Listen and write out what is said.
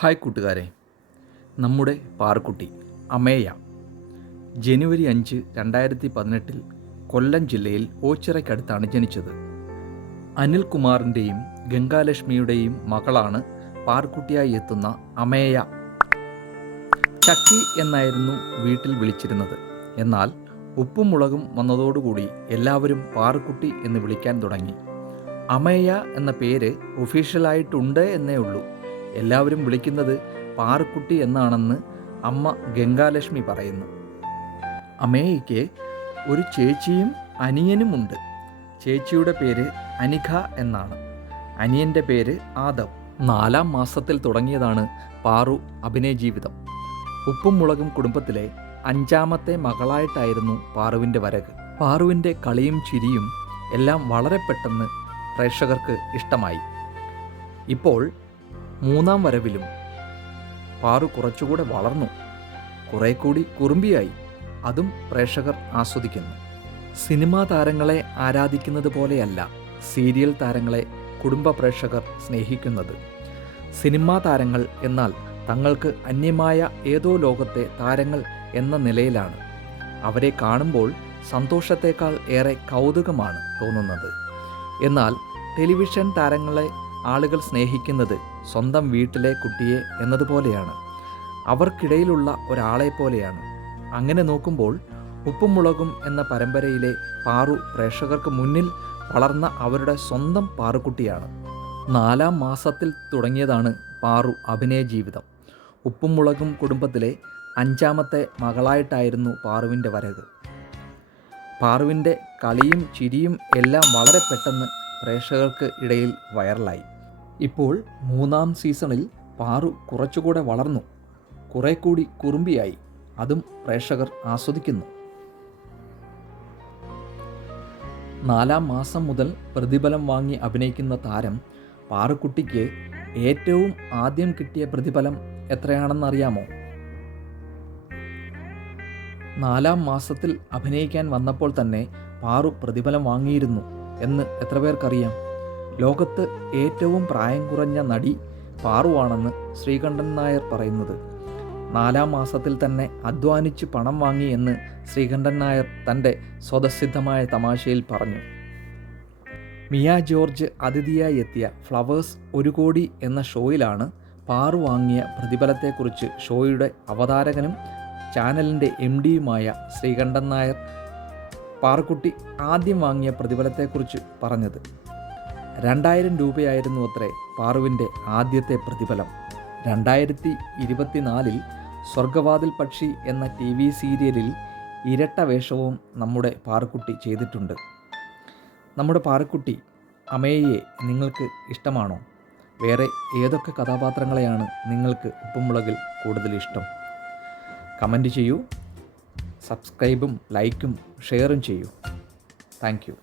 Hi കൂട്ടുകാരെ, നമ്മുടെ പാറുക്കുട്ടി അമേയ ജനുവരി 5, 2018 കൊല്ലം ജില്ലയിൽ ഓച്ചിറയ്ക്കടുത്താണ് ജനിച്ചത്. അനിൽകുമാറിൻ്റെയും ഗംഗാലക്ഷ്മിയുടെയും മകളാണ് പാറുക്കുട്ടിയായി എത്തുന്ന അമേയ. ചക്കി എന്നായിരുന്നു വീട്ടിൽ വിളിച്ചിരുന്നത്. എന്നാൽ ഉപ്പും മുളകും വന്നതോടുകൂടി എല്ലാവരും പാറുക്കുട്ടി എന്ന് വിളിക്കാൻ തുടങ്ങി. അമേയ എന്ന പേര് ഒഫീഷ്യലായിട്ടുണ്ട് എന്നേ ഉള്ളൂ. എല്ലാവരും വിളിക്കുന്നത് പാറുക്കുട്ടി എന്നാണെന്ന് അമ്മ ഗംഗാലക്ഷ്മി പറയുന്നു. അമേയയ്ക്ക് ഒരു ചേച്ചിയും അനിയനുമുണ്ട്. ചേച്ചിയുടെ പേര് അനിഖ എന്നാണ്. അനിയൻ്റെ പേര് ആദവ്. 4-ാം മാസത്തിൽ തുടങ്ങിയതാണ് പാറു അഭിനയ ജീവിതം. ഉപ്പും മുളകും കുടുംബത്തിലെ 5ാമത്തെ മകളായിട്ടായിരുന്നു പാറുവിൻ്റെ വരവ്. പാറുവിൻ്റെ കളിയും ചിരിയും എല്ലാം വളരെ പെട്ടെന്ന് പ്രേക്ഷകർക്ക് ഇഷ്ടമായി. ഇപ്പോൾ 3ാം വരവിലും പാറു കുറച്ചുകൂടെ വളർന്നു, കുറേ കൂടി കുറുമ്പിയായി. അതും പ്രേക്ഷകർ ആസ്വദിക്കുന്നു. സിനിമാ താരങ്ങളെ ആരാധിക്കുന്നത് പോലെയല്ല സീരിയൽ താരങ്ങളെ കുടുംബ പ്രേക്ഷകർ സ്നേഹിക്കുന്നത്. സിനിമാ താരങ്ങൾ എന്നാൽ തങ്ങൾക്ക് അന്യമായ ഏതോ ലോകത്തെ താരങ്ങൾ എന്ന നിലയിലാണ്. അവരെ കാണുമ്പോൾ സന്തോഷത്തേക്കാൾ ഏറെ കൗതുകമാണ് തോന്നുന്നത്. എന്നാൽ ടെലിവിഷൻ താരങ്ങളെ ആളുകൾ സ്നേഹിക്കുന്നത് സ്വന്തം വീട്ടിലെ കുട്ടിയെ എന്നതുപോലെയാണ്. അവർക്കിടയിലുള്ള ഒരാളെ പോലെയാണ്. അങ്ങനെ നോക്കുമ്പോൾ ഉപ്പും മുളകും എന്ന പരമ്പരയിലെ പാറു പ്രേക്ഷകർക്ക് മുന്നിൽ വളർന്ന അവരുടെ സ്വന്തം പാറുക്കുട്ടിയാണ്. 4ാം മാസത്തിൽ തുടങ്ങിയതാണ് പാറു അഭിനയ ജീവിതം. ഉപ്പും മുളകും കുടുംബത്തിലെ 5ാമത്തെ മകളായിട്ടായിരുന്നു പാറുവിൻ്റെ വരവ്. പാറുവിൻ്റെ കളിയും ചിരിയും എല്ലാം വളരെ പെട്ടെന്ന് പ്രേക്ഷകർക്ക് ഇടയിൽ വൈറലായി. ഇപ്പോൾ 3ാം സീസണിൽ പാറു കുറച്ചുകൂടെ വളർന്നു, കുറേ കൂടി കുറുമ്പിയായി. അതും പ്രേക്ഷകർ ആസ്വദിക്കുന്നു. 4ാം മാസം മുതൽ പ്രതിഫലം വാങ്ങി അഭിനയിക്കുന്ന താരം പാറുക്കുട്ടിക്ക് ഏറ്റവും ആദ്യം കിട്ടിയ പ്രതിഫലം എത്രയാണെന്നറിയാമോ? 4ാം മാസത്തിൽ അഭിനയിക്കാൻ വന്നപ്പോൾ തന്നെ പാറു പ്രതിഫലം വാങ്ങിയിരുന്നു എന്ന് എത്ര പേർക്കറിയാം? ലോകത്ത് ഏറ്റവും പ്രായം കുറഞ്ഞ നടി പാറുവാണെന്ന് ശ്രീകണ്ഠൻ നായർ പറയുന്നത്. 4ാം മാസത്തിൽ തന്നെ അധ്വാനിച്ച് പണം വാങ്ങി എന്ന് ശ്രീകണ്ഠൻ നായർ തൻ്റെ സ്വതസിദ്ധമായ തമാശയിൽ പറഞ്ഞു. മിയ ജോർജ് അതിഥിയായി എത്തിയ ഫ്ലവേഴ്സ് 1 കോടി എന്ന ഷോയിലാണ് പാറു വാങ്ങിയ പ്രതിഫലത്തെക്കുറിച്ച് ഷോയുടെ അവതാരകനും ചാനലിൻ്റെ MD-യുമായ ശ്രീകണ്ഠൻ നായർ പാറുക്കുട്ടി ആദ്യം വാങ്ങിയ പ്രതിഫലത്തെക്കുറിച്ച് പറഞ്ഞത്. 2000 രൂപയായിരുന്നു അത്രേ പാറുവിൻ്റെ ആദ്യത്തെ പ്രതിഫലം. 2024 സ്വർഗവാതിൽ പക്ഷി എന്ന TV സീരിയലിൽ ഇരട്ട വേഷവും നമ്മുടെ പാറുക്കുട്ടി ചെയ്തിട്ടുണ്ട്. നമ്മുടെ പാറുക്കുട്ടി അമേയയെ നിങ്ങൾക്ക് ഇഷ്ടമാണോ? വേറെ ഏതൊക്കെ കഥാപാത്രങ്ങളെയാണ് നിങ്ങൾക്ക് ഉപ്പുമുളകിൽ കൂടുതൽ ഇഷ്ടം? കമൻറ്റ് ചെയ്യൂ. സബ്സ്ക്രൈബും ലൈക്കും ഷെയറും ചെയ്യൂ. Thank you.